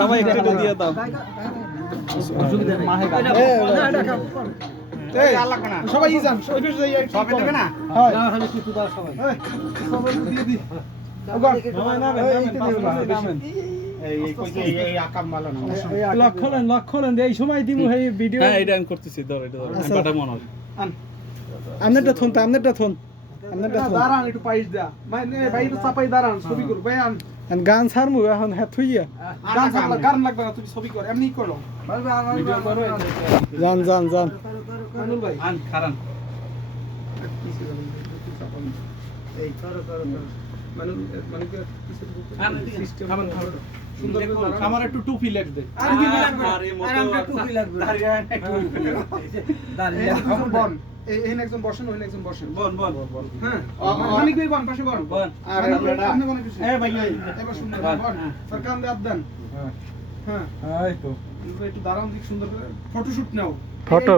সবাই একটু দিয়ে দাও। সবাই যান সবাই দেবে না এই সময় দিমু এই ভিডিও। হ্যাঁ এটা আমি করতেছি, ধর এটা ধর আমি পাঠাবো মনে হয়। আমনেরটা থন আমনেরটা থন দাঁড়ান একটু পাইস দা ভাই একটু চাপাই দাঁড়ান ছবি করব ভাই গান ছাড়মু এখন হ্যাঁ থুইয়া গান লাগবে না তুমি ছবি কর এমনি করো ভিডিও করো। জান জান জান মানুল ভাই আন খারান এই করো করো মানুল মানে সিস্টেম সুন্দর আমার একটু টুপি লাগবে। বন এই একজন বসেন ওই একজন বসেন বল বল হ্যাঁ মানিক ভাই বন পাশে বন বল। আর আপনি কোন কিছু ভাই এবার সুন্দর বন সরকার দে আদান হ্যাঁ এই তো একটু দাঁড়ান দিক সুন্দর করে ফটোশুট নাও ফটো